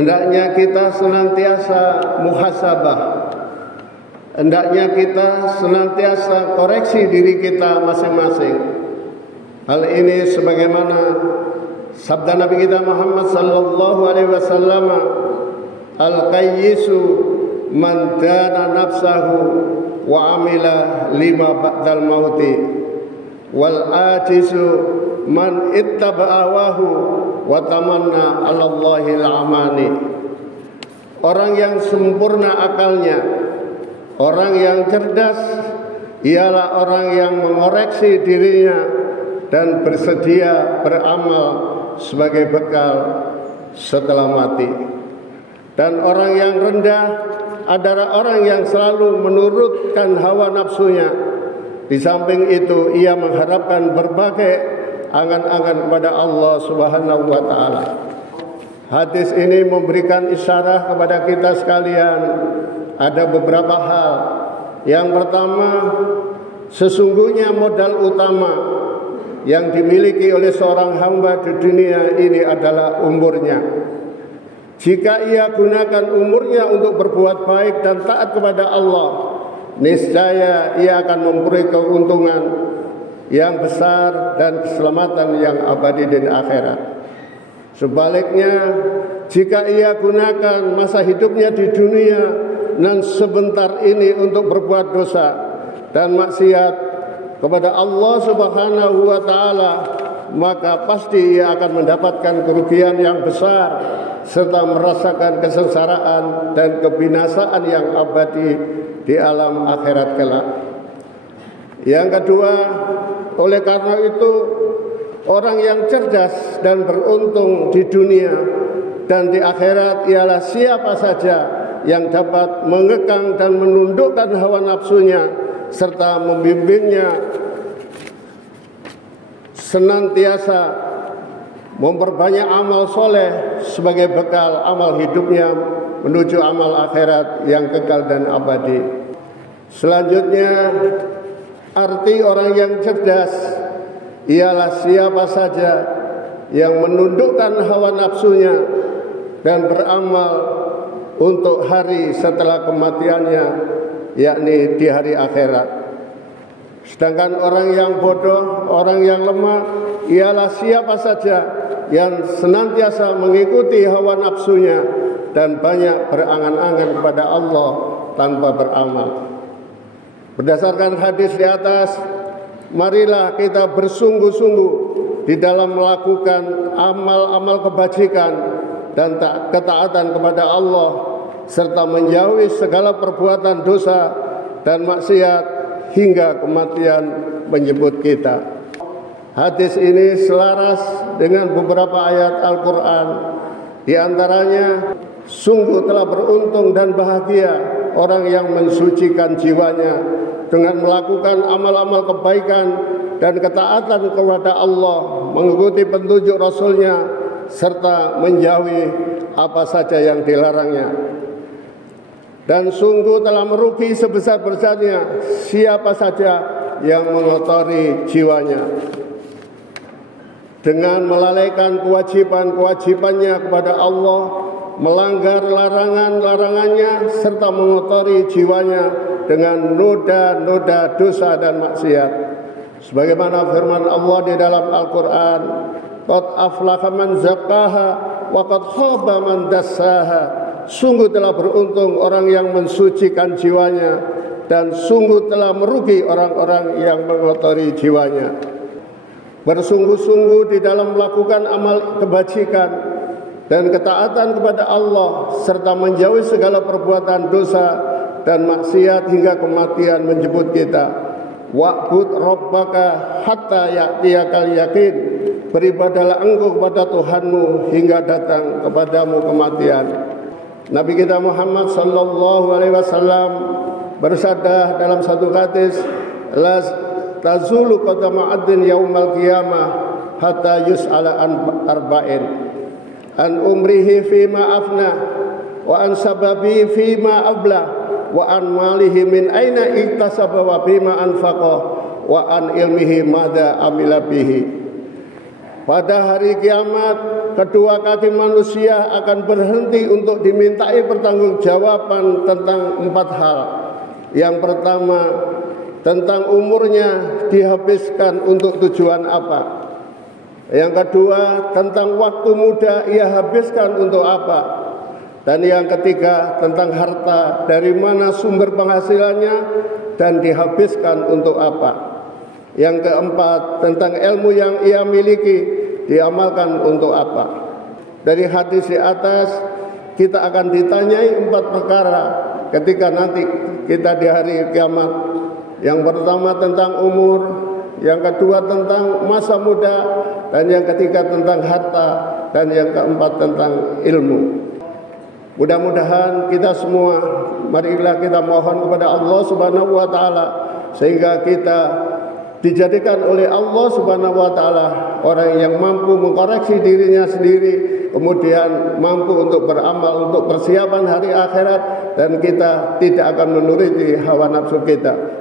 hendaknya kita senantiasa muhasabah, hendaknya kita senantiasa koreksi diri kita masing-masing. Hal ini sebagaimana sabda Nabi kita Muhammad sallallahu alaihi wasallam, al-qayyisu man dana nafsahu wa amila lima ba'dal mauti wal ajizu man ittaba'awahu wa tamanna 'alallahil amani. Orang yang sempurna akalnya, orang yang cerdas ialah orang yang mengoreksi dirinya dan bersedia beramal sebagai bekal setelah mati. Dan orang yang rendah adalah orang yang selalu menurutkan hawa nafsunya. Di samping itu ia mengharapkan berbagai angan-angan kepada Allah Subhanahu wa taala. Hadis ini memberikan isyarat kepada kita sekalian ada beberapa hal. Yang pertama, sesungguhnya modal utama yang dimiliki oleh seorang hamba di dunia ini adalah umurnya. Jika ia gunakan umurnya untuk berbuat baik dan taat kepada Allah, niscaya ia akan memperoleh keuntungan yang besar dan keselamatan yang abadi di akhirat. Sebaliknya, jika ia gunakan masa hidupnya di dunia dan sebentar ini untuk berbuat dosa dan maksiat kepada Allah Subhanahu wa taala, maka pasti ia akan mendapatkan kerugian yang besar serta merasakan kesengsaraan dan kebinasaan yang abadi di alam akhirat kelak. Yang kedua, oleh karena itu orang yang cerdas dan beruntung di dunia dan di akhirat ialah siapa saja yang dapat mengekang dan menundukkan hawa nafsunya serta membimbingnya senantiasa memperbanyak amal soleh sebagai bekal amal hidupnya menuju amal akhirat yang kekal dan abadi. Selanjutnya, arti orang yang cerdas ialah siapa saja yang menundukkan hawa nafsunya dan beramal untuk hari setelah kematiannya, yakni di hari akhirat. Sedangkan orang yang bodoh, orang yang lemah ialah siapa saja yang senantiasa mengikuti hawa nafsunya dan banyak berangan-angan kepada Allah tanpa beramal. Berdasarkan hadis di atas, marilah kita bersungguh-sungguh di dalam melakukan amal-amal kebajikan dan ketaatan kepada Allah serta menjauhi segala perbuatan dosa dan maksiat hingga kematian menjemput kita. Hadis ini selaras dengan beberapa ayat Al-Quran. Di antaranya, sungguh telah beruntung dan bahagia orang yang mensucikan jiwanya dengan melakukan amal-amal kebaikan dan ketaatan kepada Allah, mengikuti petunjuk Rasul-Nya, serta menjauhi apa saja yang dilarangnya. Dan sungguh telah merugi sebesar-besarnya siapa saja yang mengotori jiwanya dengan melalaikan kewajiban-kewajibannya kepada Allah, melanggar larangan-larangannya, serta mengotori jiwanya dengan noda-noda dosa dan maksiat. Sebagaimana firman Allah di dalam Al-Quran, qad aflaha man zakkaha wa qad khaba man dassaha. Sungguh telah beruntung orang yang mensucikan jiwanya, dan sungguh telah merugi orang-orang yang mengotori jiwanya. Bersungguh-sungguh di dalam melakukan amal kebajikan dan ketaatan kepada Allah serta menjauhi segala perbuatan dosa dan maksiat hingga kematian menjemput kita. Wa'bud rabbaka hatta ya'tiyakal yakin. Beribadalah engkau kepada Tuhanmu hingga datang kepadamu kematian. Nabi kita Muhammad sallallahu alaihi wasallam bersabda dalam satu hadis, la tazulu qadama 'abdin yaumal qiyamah hatta yus'ala an arba'in, an umrihi fima afna, wa an sababi fima abla, wa an malihi min aina iktasaba wa bima anfaqa, wa an ilmihi madza amila bihi. Pada hari kiamat kedua kaki manusia akan berhenti untuk dimintai pertanggungjawaban tentang 4 hal. Yang pertama, tentang umurnya dihabiskan untuk tujuan apa. Yang kedua, tentang waktu muda ia habiskan untuk apa. Dan yang ketiga, tentang harta, dari mana sumber penghasilannya dan dihabiskan untuk apa. Yang keempat, tentang ilmu yang ia miliki diamalkan untuk apa. Dari hadis di atas kita akan ditanyai 4 perkara ketika nanti kita di hari kiamat. Yang pertama tentang umur, yang kedua tentang masa muda, dan yang ketiga tentang harta, dan yang keempat tentang ilmu. Mudah-mudahan kita semua, marilah kita mohon kepada Allah Subhanahu wa taala sehingga kita dijadikan oleh Allah Subhanahu wa taala orang yang mampu mengkoreksi dirinya sendiri, kemudian mampu untuk beramal untuk persiapan hari akhirat, dan kita tidak akan menuruti hawa nafsu kita.